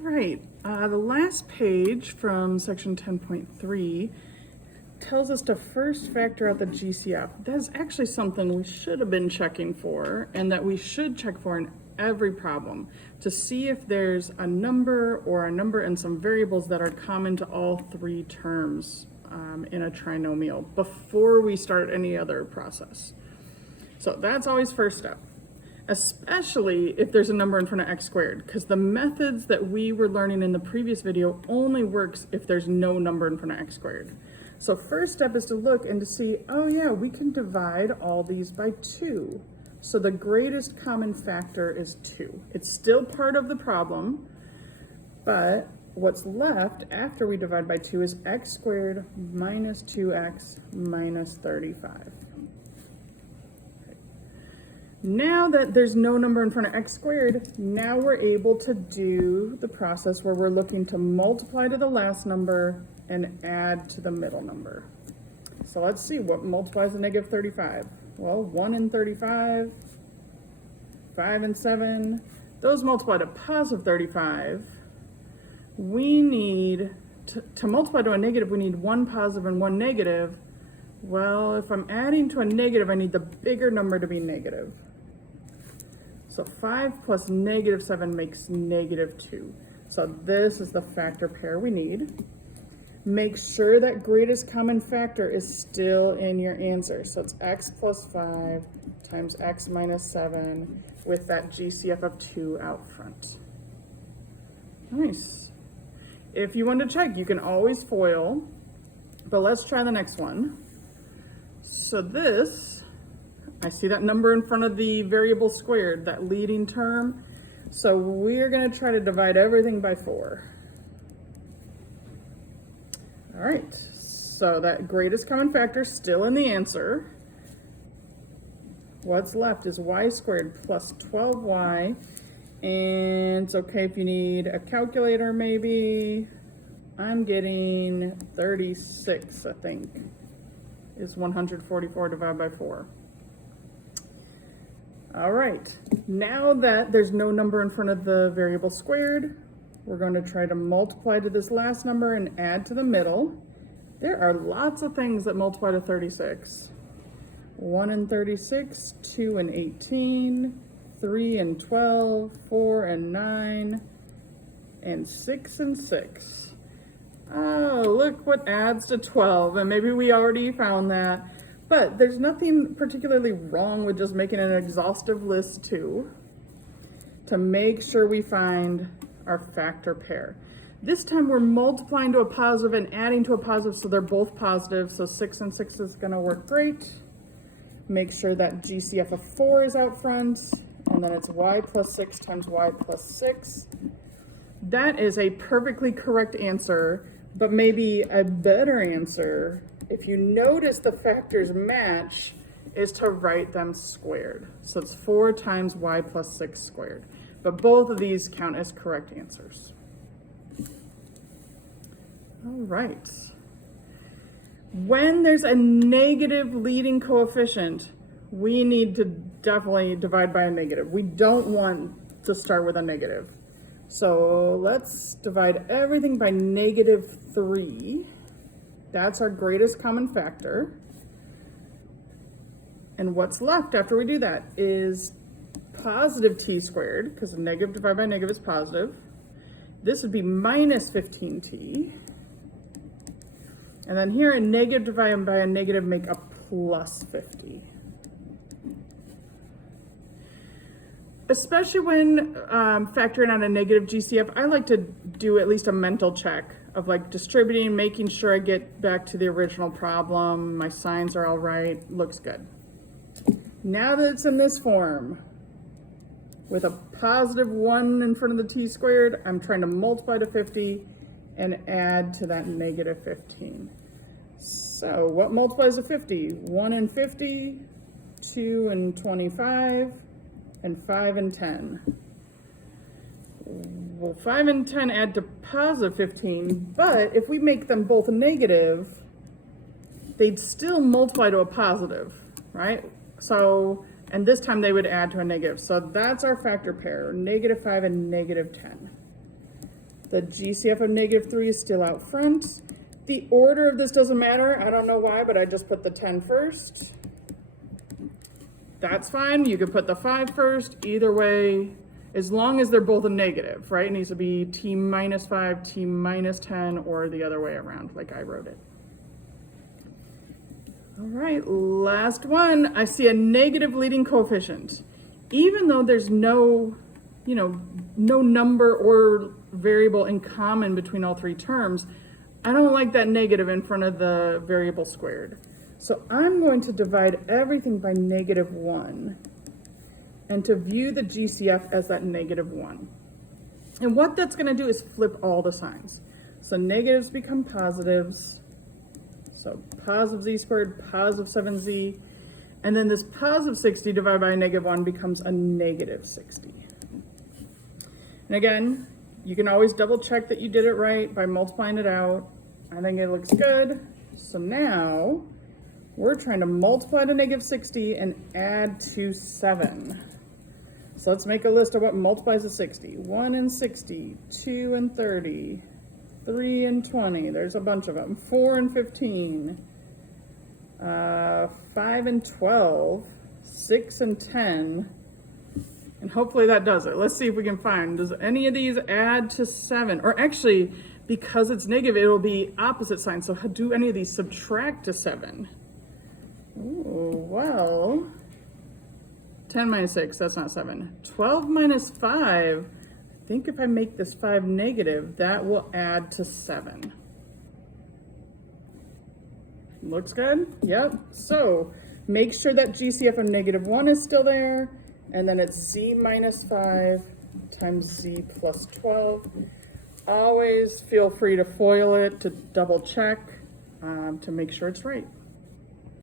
right, the last page from section 10.3 tells us to first factor out the GCF. That's actually something we should have been checking for and that we should check for in every problem to see if there's a number or a number and some variables that are common to all three terms in a trinomial before we start any other process. So that's always first step, especially if there's a number in front of x squared, because the methods that we were learning in the previous video only works if there's no number in front of x squared. So first step is to look and to see, oh yeah, we can divide all these by 2. So the greatest common factor is 2. It's still part of the problem, but what's left after we divide by 2 is x squared minus 2x minus 35. Now that there's no number in front of x squared, now we're able to do the process where we're looking to multiply to the last number and add to the middle number. So let's see what multiplies to negative 35. Well, 1 and 35, 5 and 7, those multiply to positive 35. We need, to multiply to a negative, we need 1 positive and 1 negative. Well, if I'm adding to a negative, I need the bigger number to be negative. So 5 plus negative 7 makes negative 2. So this is the factor pair we need. Make sure that greatest common factor is still in your answer. So it's x plus 5 times x minus 7 with that GCF of 2 out front. Nice. If you want to check, you can always FOIL, but let's try the next one. So this, I see that number in front of the variable squared, that leading term. So we're going to try to divide everything by 4. All right, so that greatest common factor is still in the answer. What's left is y squared plus 12y, and it's okay if you need a calculator maybe. I'm getting 36, I think, is 144 divided by 4. All right, now that there's no number in front of the variable squared, we're going to try to multiply to this last number and add to the middle. There are lots of things that multiply to 36. 1 and 36, 2 and 18, 3 and 12, 4 and 9, and 6 and 6. Oh, look what adds to 12, and maybe we already found that. But there's nothing particularly wrong with just making an exhaustive list too, to make sure we find our factor pair. This time we're multiplying to a positive and adding to a positive, so they're both positive. So 6 and 6 is going to work great. Make sure that GCF of 4 is out front, and then it's y plus 6 times y plus 6. That is a perfectly correct answer, but maybe a better answer, if you notice the factors match, is to write them squared. So it's 4 times y plus 6 squared. But both of these count as correct answers. All right. When there's a negative leading coefficient, we need to definitely divide by a negative. We don't want to start with a negative. So let's divide everything by negative 3. That's our greatest common factor. And what's left after we do that is positive t squared, because a negative divided by negative is positive. This would be minus 15t. And then here a negative divided by a negative make a plus 50. Especially when factoring out a negative GCF, I like to do at least a mental check of like distributing, making sure I get back to the original problem, my signs are all right, looks good. Now that it's in this form, with a positive 1 in front of the t squared, I'm trying to multiply to 50 and add to that negative 15. So what multiplies to 50? 1 and 50, 2 and 25, and 5 and 10. Well, 5 and 10 add to positive 15, but if we make them both negative, they'd still multiply to a positive, right? So, and this time they would add to a negative. So that's our factor pair, negative 5 and negative 10. The GCF of -3 is still out front. The order of this doesn't matter. I don't know why, but I just put the 10 first. That's fine. You could put the 5 first. Either way, as long as they're both a negative, right? It needs to be t minus 5, t minus 10, or the other way around, like I wrote it. All right, last one. I see a negative leading coefficient. Even though there's no number or variable in common between all three terms, I don't like that negative in front of the variable squared. So I'm going to divide everything by -1 and to view the GCF as that -1. And what that's going to do is flip all the signs. So negatives become positives. So positive z squared, positive 7z. And then this positive 60 divided by a -1 becomes a negative 60. And again, you can always double check that you did it right by multiplying it out. I think it looks good. So now we're trying to multiply to -60 and add to 7. So let's make a list of what multiplies to 60. 1 and 60, 2 and 30, 3 and 20. There's a bunch of them. 4 and 15, 5 and 12, 6 and 10. And hopefully that does it. Let's see if we can find, does any of these add to 7? Or actually, because it's negative, it'll be opposite sign. So do any of these subtract to 7? Ooh, well, 10 minus 6, that's not 7. 12 minus 5, I think if I make this 5 negative, that will add to 7. Looks good? Yep. So make sure that GCF of -1 is still there. And then it's z minus 5 times z plus 12. Always feel free to FOIL it to double check to make sure it's right.